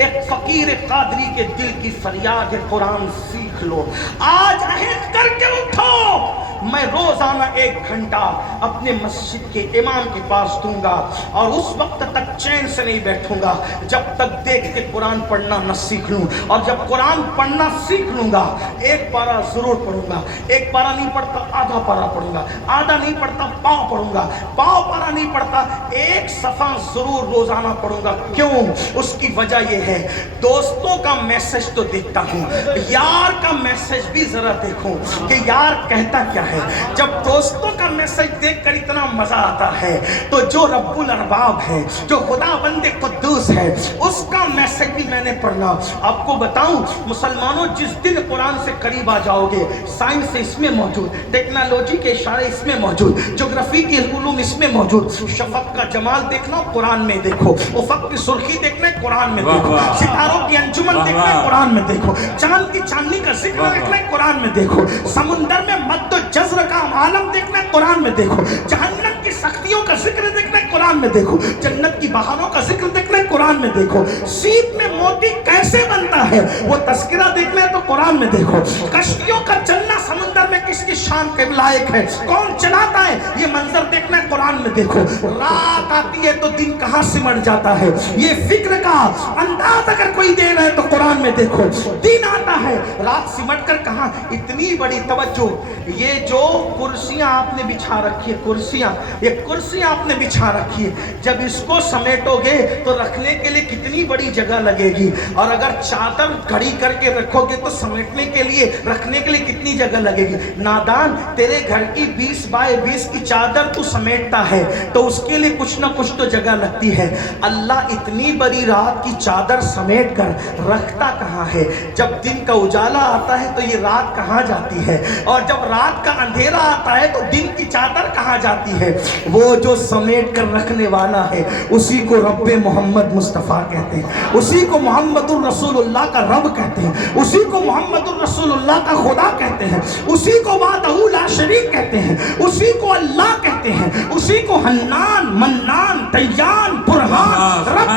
ایک فقیر قادری کے دل کی فریاد قرآن سیکھ لو. آج عہد کر کے اٹھو، میں روزانہ 1 گھنٹہ اپنے مسجد کے امام کے پاس دوں گا، اور اس وقت تک چین سے نہیں بیٹھوں گا جب تک دیکھ کے قرآن پڑھنا نہ سیکھ لوں. اور جب قرآن پڑھنا سیکھ لوں گا 1 پارہ ضرور پڑھوں گا. 1 پارہ نہیں پڑھتا آدھا پارہ پڑھوں گا، آدھا نہیں پڑھتا پاؤں پڑھوں گا، پاؤں پارہ نہیں پڑھتا 1 صفحہ ضرور روزانہ پڑھوں گا. کیوں؟ اس کی وجہ یہ ہے، دوستوں کا میسج تو دیکھتا ہوں، یار کا میسج بھی ذرا دیکھوں کہ یار کہتا کیا ہے. جب دوستوں کا میسج دیکھ کر اتنا مزہ آتا ہے تو جو رب الارباب ہے، جو خدا بند قدوس ہے، اس کا میسج بھی میں نے پڑھنا. آپ کو بتاؤں مسلمانوں، جس دن قرآن سے قریب آ جاؤ گے، سائنس اس میں موجود، ٹیکنالوجی کے اشارے اس میں موجود، جغرافی کے علوم اس میں موجود. شفق کا جمال دیکھنا قرآن میں دیکھو، افق کی سرخی دیکھنا قرآن میں دیکھو، ستاروں کی انجمن دیکھنا قرآن میں دیکھو، چاند کی چاندنی کا ذکر دیکھنا قرآن میں دیکھو، سمندر میں مد و جزر کا عالم دیکھنا قرآن میں دیکھو، جہنم کی سختیوں کا ذکر دیکھنا قرآن میں دیکھو، جنت کی بہاروں کا ذکر دیکھنا قرآن میں دیکھو، سیپ میں موتی کیسے بنتا ہے وہ تذکرہ دیکھنا ہے تو قرآن میں دیکھو، کشتیوں کا چلنا سمندر میں کس کی شان کے لائق ہے، کون چلاتا ہے، یہ منظر دیکھنا ہے قرآن میں دیکھو. رات آتی ہے تو دن کہاں سمٹ جاتا ہے، یہ فکر کا انداز اگر کوئی دے رہا ہے تو قرآن میں دیکھو. دن آتا ہے رات سمٹ کر کہاں. اتنی بڑی توجہ. یہ جو کرسیاں آپ نے بچھا رکھی ہے، کرسیاں، یہ کرسیاں آپ نے بچھا رکھی ہے، جب اس کو سمیٹو گے تو رکھنے کے لیے کتنی بڑی جگہ لگے گی، اور اگر چادر کھڑی کر کے رکھو گے تو سمیٹنے کے لیے، رکھنے کے لیے کتنی جگہ لگے گی. نادان، تیرے گھر کی 20 بائی 20 کی چادر تو سمیٹتا ہے تو اس کے لیے کچھ نہ کچھ تو جگہ لگتی ہے. اللہ اتنی بڑی رات کی چادر سمیٹ کر رکھتا کہاں ہے؟ جب دن کا اجالا آتا ہے تو یہ رات کہاں جاتی ہے، اور جب رات کا اندھیرا آتا ہے تو دن کی چادر کہاں جاتی ہے؟ وہ جو سمیٹ کر رکھنے والا ہے اسی کو رب محمد مصطفیٰ کہتے ہیں، اسی کو محمد الرسول اللہ کا رب کہتے ہیں، اسی کو محمد الرسول اللہ کا خدا کہتے ہیں، اسی کو وحدہ لا شریک کہتے ہیں، اسی کو اللہ کہتے ہیں، اسی کو حنان، منان، دیان، برہان، رب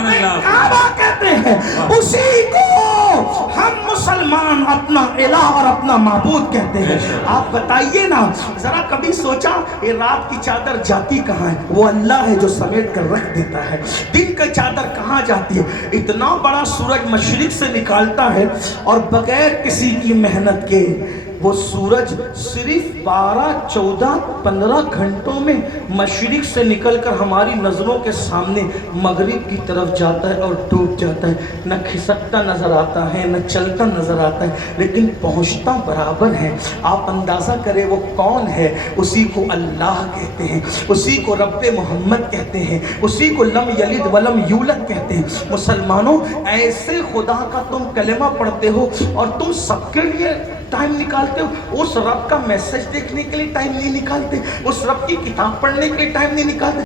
کعبہ کہتے ہیں. اسی کو ہم مسلمان اپنا الہ اور اپنا معبود کہتے ہیں. آپ بتائیے نا ذرا، کبھی سوچا یہ رات کی چادر جاتی کہاں ہے؟ وہ اللہ ہے جو سمیٹ کر رکھ دیتا ہے. دن کی چادر کہاں جاتی ہے؟ اتنا بڑا سورج مشرق سے نکالتا ہے اور بغیر کسی کی محنت کے وہ سورج صرف 12 14 15 گھنٹوں میں مشرق سے نکل کر ہماری نظروں کے سامنے مغرب کی طرف جاتا ہے اور ڈوب جاتا ہے. نہ کھسکتا نظر آتا ہے، نہ چلتا نظر آتا ہے، لیکن پہنچتا برابر ہے. آپ اندازہ کریں وہ کون ہے؟ اسی کو اللہ کہتے ہیں، اسی کو رب محمد کہتے ہیں، اسی کو لم یلد ولم یولد کہتے ہیں. مسلمانوں، ایسے خدا کا تم کلمہ پڑھتے ہو اور تم سب کے لیے ٹائم نکالتے ہو، اس رب کا میسج دیکھنے کے لیے ٹائم نہیں نکالتے، اس رب کی کتاب پڑھنے کے لیے ٹائم نہیں نکالتے.